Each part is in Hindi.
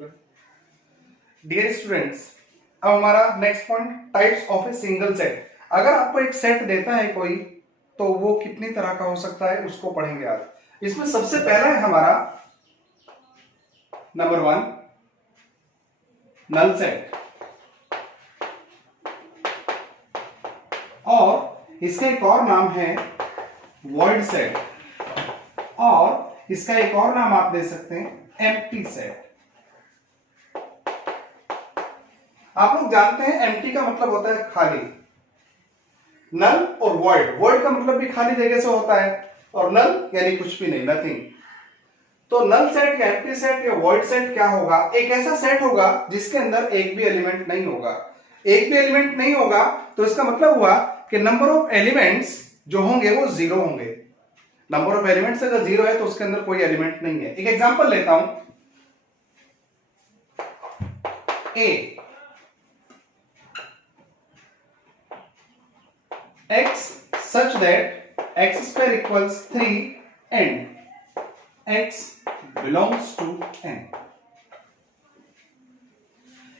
डियर स्टूडेंट्स, अब हमारा next point types of a single set. अगर आपको एक सेट देता है कोई, तो वो कितनी तरह का हो सकता है उसको पढ़ेंगे आज। इसमें सबसे पहला है हमारा नंबर 1 नल सेट, और इसका एक और नाम है वॉइड सेट, और इसका एक और नाम आप दे सकते हैं एम्प्टी सेट। आप लोग जानते हैं एम्प्टी का मतलब होता है खाली, नल और वॉइड, वॉइड का मतलब भी खाली जगह से होता है, और नल यानी कुछ भी नहीं, नथिंग। तो नल सेट या एम्प्टी सेट या वॉइड सेट क्या होगा? एक ऐसा सेट होगा जिसके अंदर एक भी एलिमेंट नहीं होगा। एक भी एलिमेंट नहीं होगा तो इसका मतलब हुआ कि नंबर ऑफ एलिमेंट्स जो होंगे वो जीरो होंगे। नंबर ऑफ एलिमेंट्स अगर जीरो है तो उसके अंदर कोई एलिमेंट नहीं है। एक एग्जांपल लेता हूं, ए x such that x square equals 3 and x belongs to n।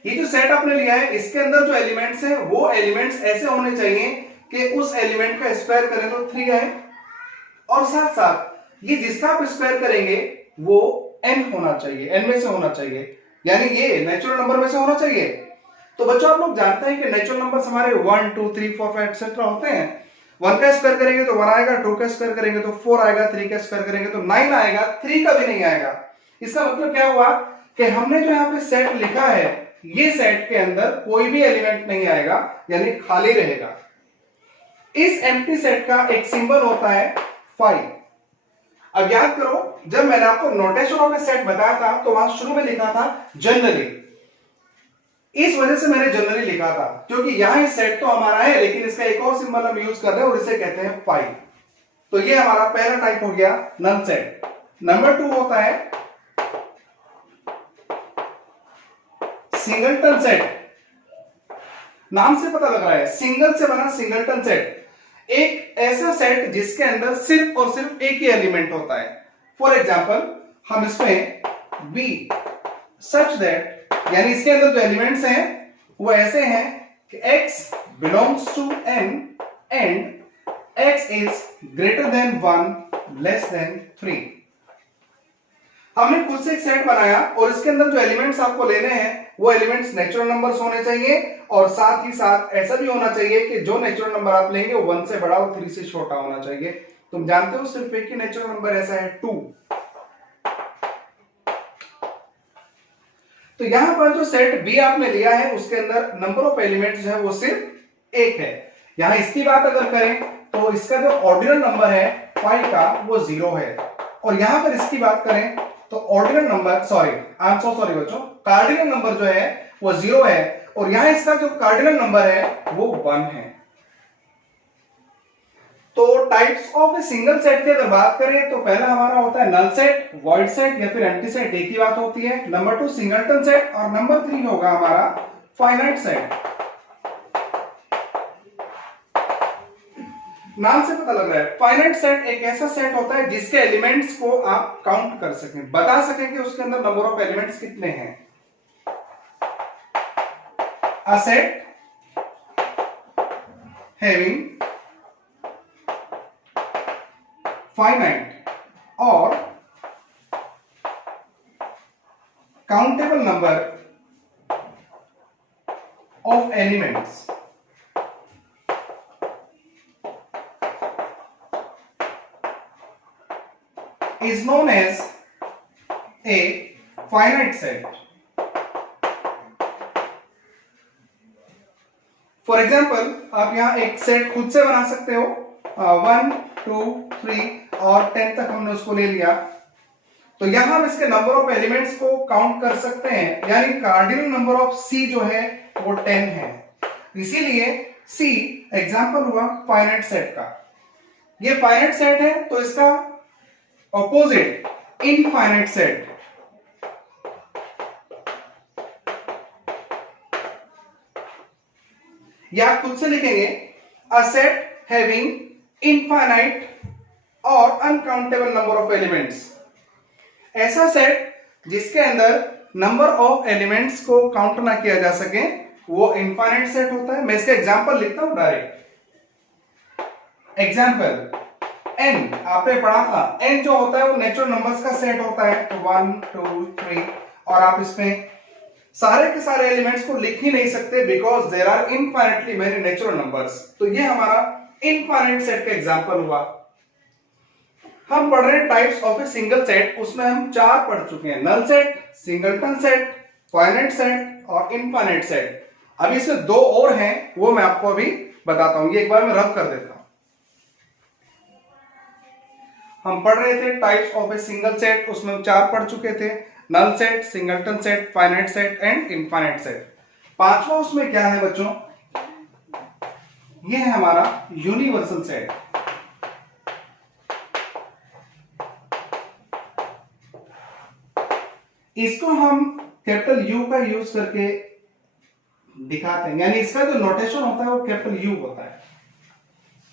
ये जो सेट आपने लिया है इसके अंदर जो एलिमेंट्स हैं वो एलिमेंट्स ऐसे होने चाहिए कि उस एलिमेंट का स्क्वायर करें तो 3 आए, और साथ साथ ये जिसका आप स्क्वायर करेंगे वो n होना चाहिए, n में से होना चाहिए, यानी ये नेचुरल नंबर में से होना चाहिए। तो बच्चों आप लोग जानते हैं कि नेचुरल नंबर्स हमारे 1 2 3 4 5 एक्सेट्रा होते हैं। 1 का स्क्वायर करेंगे तो 1 आएगा, 2 का स्क्वायर करेंगे तो 4 आएगा, 3 का स्क्वायर करेंगे तो 9 आएगा, 3 का भी नहीं आएगा। इसका मतलब क्या हुआ कि हमने जो यहाँ पे सेट लिखा है ये सेट के अंदर कोई भी एलिमेंट नहीं आएगा, यानी खाली रहेगा। इस एम्प्टी सेट का एक सिंबल होता है 5। अब याद करो, जब मैंने आपको नोटेशन ऑफ ए सेट बताया था तो वहां शुरू में लिखा था जनरली। इस वजह से मैंने जनरली लिखा था क्योंकि यहां सेट तो हमारा है लेकिन इसका एक और सिंबल हम यूज कर रहे हैं और इसे कहते हैं 5। तो ये हमारा पहला टाइप हो गया नल सेट। नंबर 2 होता है सिंगलटन सेट। नाम से पता लग रहा है सिंगल से बना सिंगलटन सेट। एक ऐसा सेट जिसके अंदर सिर्फ और सिर्फ एक ही एलिमेंट होता है। फॉर एग्जाम्पल हम इसमें बी सच दैट, यानी इसके अंदर जो एलिमेंट्स हैं वो ऐसे हैं कि x belongs to n and x is greater than 1 less than 3। हमने खुद से एक सेट बनाया और इसके अंदर जो एलिमेंट्स आपको लेने हैं वो एलिमेंट्स नेचुरल नंबर्स होने चाहिए, और साथ ही साथ ऐसा भी होना चाहिए कि जो नेचुरल नंबर आप लेंगे वो 1 से बड़ा और 3 से छोटा होना चाहिए। तुम जानते हो सिर्फ एक ही नेचुरल नंबर ऐसा है 2। तो यहां पर जो सेट बी आपने लिया है उसके अंदर नंबर ऑफ एलिमेंट्स जो है वो सिर्फ एक है। यहां इसकी बात अगर करें तो इसका जो ऑर्डिनल नंबर है 5 का वो 0 है, और यहां पर इसकी बात करें तो ordinal number, sorry I am so sorry बच्चों, कार्डिनल नंबर जो है वो 0 है, और यहां इसका जो कार्डिनल नंबर है वो 1 है। तो types of a single set की अगर बात करें तो पहला हमारा होता है नल सेट, वॉइड सेट या फिर एम्प्टी सेट, एक ही बात होती है। नंबर 2 सिंगलटन सेट, और नंबर 3 होगा हमारा फाइनाइट सेट। नाम से पता लग रहा है फाइनाइट सेट एक ऐसा सेट होता है जिसके एलिमेंट्स को आप काउंट कर सकें, बता सकें कि उसके अंदर नंबर ऑफ एलिमेंट्स कितने हैं। A set having finite or countable number of elements is known as a finite set। For example आप यहां एक सेट खुद से बना सकते हो, 1 2 3 और 10 तक हमने उसको ले लिया, तो यहां हम इसके नंबर ऑफ एलिमेंट्स को काउंट कर सकते हैं, यानी कार्डिनल नंबर ऑफ सी जो है वो 10 है। इसीलिए सी एग्जांपल हुआ फाइनाइट सेट का। ये फाइनाइट सेट है तो इसका ऑपोजिट इनफाइनाइट सेट। या खुद से लिखेंगे अ सेट हैविंग इनफाइनाइट और अनकाउंटेबल नंबर ऑफ एलिमेंट्स। ऐसा सेट जिसके अंदर नंबर ऑफ एलिमेंट्स को काउंट ना किया जा सके वो इनफाइनाइट सेट होता है। मैं इसका एग्जांपल लिखता हूं डायरेक्ट। एग्जांपल n, आपने पढ़ा था n जो होता है वो नेचुरल नंबर्स का सेट होता है। तो 1 2 3, और आप इसमें सारे के सारे एलिमेंट्स को लिख ही नहीं सकते because there are infinitely many natural numbers. तो ये हमारा इनफाइनाइट सेट का एग्जांपल हुआ। हम पढ़ रहे हैं types of a single set, उसमें हम 4 पढ़ चुके हैं, null set, singleton set, finite set और इनफाइनाइट सेट। अभी इसमें 2 और हैं, वो मैं आपको अभी बताता हूं। ये एक बार मैं रब कर देता हूं। हम पढ़ रहे थे types of a single set, उसमें 4 पढ़ चुके थे, null set, singleton set, finite set and infinite set. 5वां उसमें क्या है बच्चों, ये है हमारा यूनिवर्सल सेट। इसको हम कैपिटल यू का यूज करके दिखाते हैं, यानी इसका जो नोटेशन होता है वो कैपिटल यू होता है।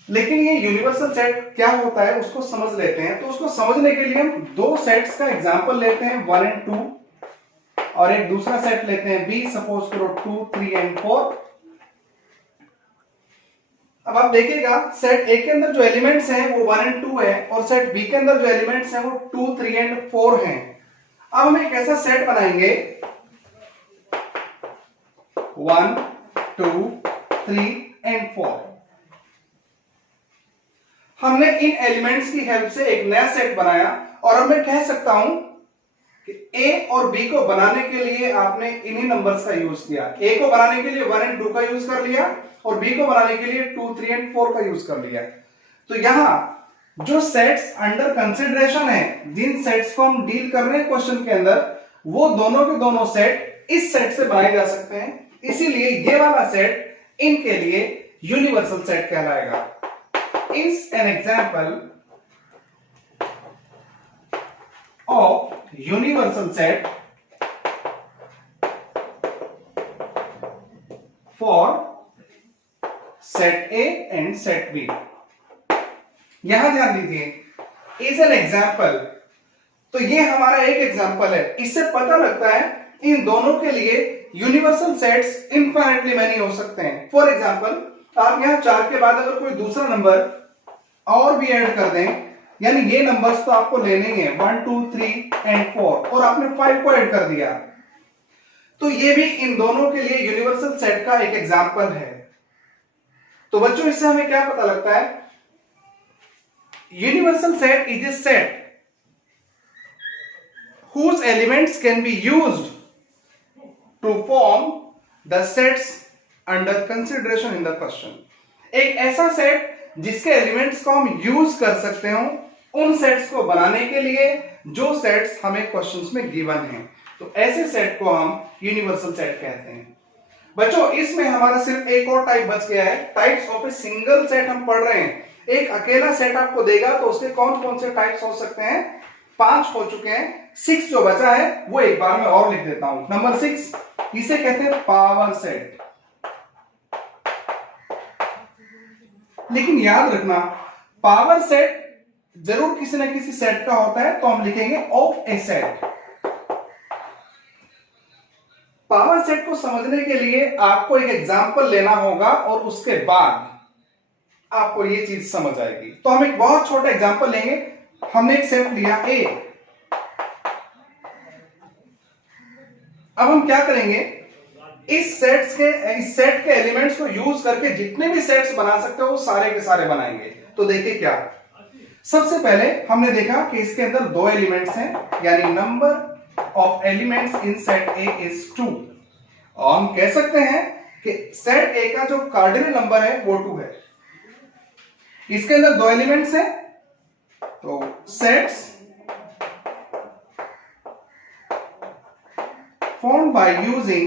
लेकिन ये यूनिवर्सल सेट क्या होता है उसको समझ लेते हैं। तो उसको समझने के लिए हम 2 सेट्स का एग्जांपल लेते हैं, 1 और 2, और एक दूसरा सेट लेते हैं बी, सपोज करो 2 3 और 4। अब आप देखिएगा सेट ए के अंदर जो एलिमेंट्स हैं वो 1 और 2 है, और सेट बी के अंदर जो एलिमेंट्स हैं वो 2 3 और 4 हैं। अब हम एक ऐसा सेट बनाएंगे 1 2 3 और 4। हमने इन एलिमेंट्स की हेल्प से एक नया सेट बनाया, और अब मैं कह सकता हूं कि ए और बी को बनाने के लिए आपने इन्हीं नंबर्स का यूज किया। ए को बनाने के लिए 1 और 2 का यूज कर लिया, और बी को बनाने के लिए 2 3 और 4 का यूज कर लिया। तो यहां जो सेट्स अंडर कंसिडरेशन है, जिन सेट्स को हम डील कर रहे हैं क्वेश्चन के अंदर, वो दोनों के दोनों सेट इस सेट से बनाए जा सकते हैं। इसीलिए ये वाला सेट इनके लिए यूनिवर्सल सेट कहलाएगा। is an example of universal set for set A and set B। यहां ध्यान दीजिए, is an example, तो ये हमारा एक एग्जांपल है। इससे पता लगता है इन दोनों के लिए यूनिवर्सल सेट्स इनफाइनाइटली मैनी हो सकते हैं। फॉर एग्जांपल, आप यहां 4 के बाद अगर कोई दूसरा नंबर और भी ऐड कर दें, यानी ये नंबर्स तो आपको लेने ही हैं 1 2 3 और 4, और आपने 5 को ऐड कर दिया, तो ये भी इन दोनों के लिए यूनिवर्सल सेट का एक एग्जांपल है। तो बच्चों इससे हमें क्या पता लगता है, universal set is a set whose elements can be used to form the sets under consideration in the question। एक ऐसा सेट जिसके एलिमेंट्स को हम यूज कर सकते हो उन सेट्स को बनाने के लिए जो सेट्स हमें क्वेश्चंस में गिवन हैं। तो ऐसे सेट को हम यूनिवर्सल सेट कहते हैं। बच्चों इसमें हमारा सिर्फ एक और टाइप बच गया है, types of a single set हम पढ़ रहे हैं। एक अकेला सेट आपको देगा तो उसके कौन कौन से टाइप्स हो सकते हैं, 5 हो चुके हैं, 6 जो बचा है वो एक बार मैं और लिख देता हूं। नंबर 6, इसे कहते हैं पावर सेट। लेकिन याद रखना, पावर सेट जरूर किसी ना किसी सेट का होता है, तो हम लिखेंगे of A set. Power set को समझने के लिए आपको एक एग्जांपल लेना होगा, और उसके बाद आपको ये चीज समझ आएगी। तो हम एक बहुत छोटा एग्जांपल लेंगे। हमने एक सेट लिया ए, अब हम क्या करेंगे, इस सेट के एलिमेंट्स को यूज करके जितने भी सेट्स बना सकते हो वो सारे के सारे बनाएंगे। तो देखिए क्या, सबसे पहले हमने देखा कि इसके अंदर 2 एलिमेंट्स हैं, यानी number of elements in set A is 2। और हम कह सकते हैं कि सेट ए का जो कार्डिनल नंबर है वो 2 है। इसके अंदर 2 एलिमेंट्स हैं, तो sets formed by using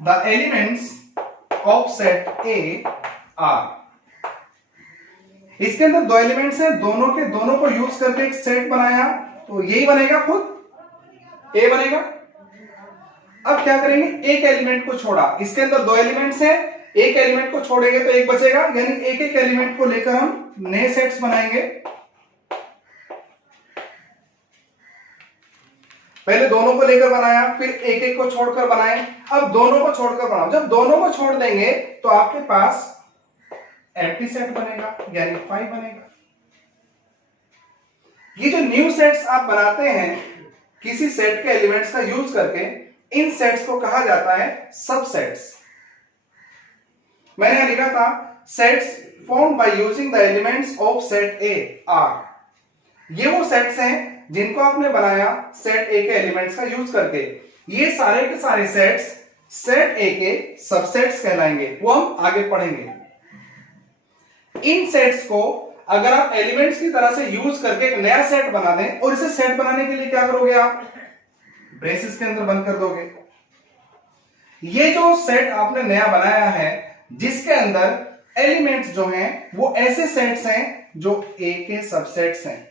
the elements of set A are। इसके अंदर 2 एलिमेंट्स हैं, दोनों के दोनों को यूज करके एक सेट बनाया, तो यही बनेगा, खुद ए बनेगा। अब क्या करेंगे, एक एलिमेंट को छोड़ा, इसके अंदर 2 एलिमेंट्स हैं, एक एलिमेंट को छोड़ेंगे तो एक बचेगा, यानी एक एक एलिमेंट को लेकर हम नए सेट्स बनाएंगे। पहले दोनों को लेकर बनाया, फिर एक एक को छोड़कर बनाए, अब दोनों को छोड़कर बनाओ। जब दोनों को छोड़ देंगे तो आपके पास एम्प्टी सेट बनेगा, यानी 5 बनेगा। ये जो न्यू सेट्स आप बनाते हैं किसी सेट के एलिमेंट्स का यूज करके, इन सेट्स को कहा जाता है सबसेट्स। मैंने यहां लिखा था sets formed by using the elements of set A R. ये वो सेट्स हैं जिनको आपने बनाया सेट ए के एलिमेंट्स का यूज करके। ये सारे के सारे सेट्स सेट ए के सबसेट्स कहलाएंगे, वो हम आगे पढ़ेंगे। इन सेट्स को अगर आप एलिमेंट्स की तरह से यूज करके एक नया सेट बना दें, और इसे सेट बनाने के लिए क्या करोगे आप, ब्रेसेस के अंदर बंद कर दोगे। ये जो सेट आपने नया बनाया है जिसके अंदर एलिमेंट्स जो हैं वो ऐसे सेट्स हैं जो ए के सबसेट्स हैं,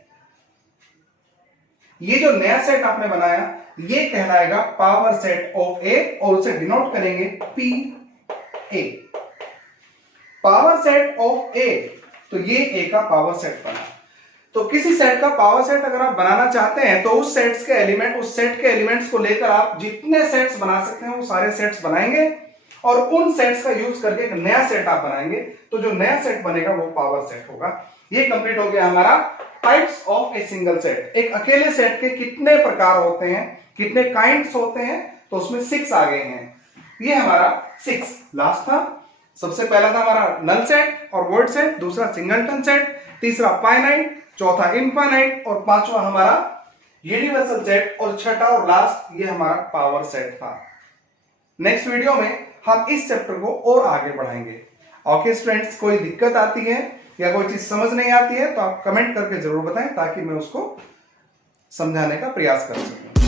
ये जो नया सेट आपने बनाया ये कहलाएगा पावर सेट ऑफ ए, और उसे डिनोट करेंगे P A. Power set of A, तो ये ए का पावर सेट बना। तो किसी सेट का पावर सेट अगर आप बनाना चाहते हैं तो उस सेट के एलिमेंट्स को लेकर आप जितने सेट्स बना सकते हैं वो सारे सेट्स बनाएंगे, और उन सेट्स का यूज करके एक नया सेट आप बनाएंगे। तो जो नया सेट बनेगा वो पावर सेट होगा। ये कंप्लीट हो गया हमारा types of a single set. एक अकेले सेट के कितने प्रकार होते हैं, कितने काइंड्स होते हैं, तो उसमें 6 आ गए हैं। ये हमारा 6 लास्ट था। सबसे पहला था हमारा नल सेट और वॉइड सेट, दूसरा सिंगलटन सेट, तीसरा फाइनाइट, चौथा इनफाइनाइट, और पांचवा हमारा यूनिवर्सल सेट, और छठा और लास्ट ये हमारा पावर सेट था। नेक्स्ट वीडियो में हम इस चैप्टर को और आगे बढ़ाएंगे। ओके स्टूडेंट्स, कोई दिक्कत आती है या कोई चीज समझ नहीं आती है तो आप कमेंट करके जरूर बताएं, ताकि मैं उसको समझाने का प्रयास कर सकूं।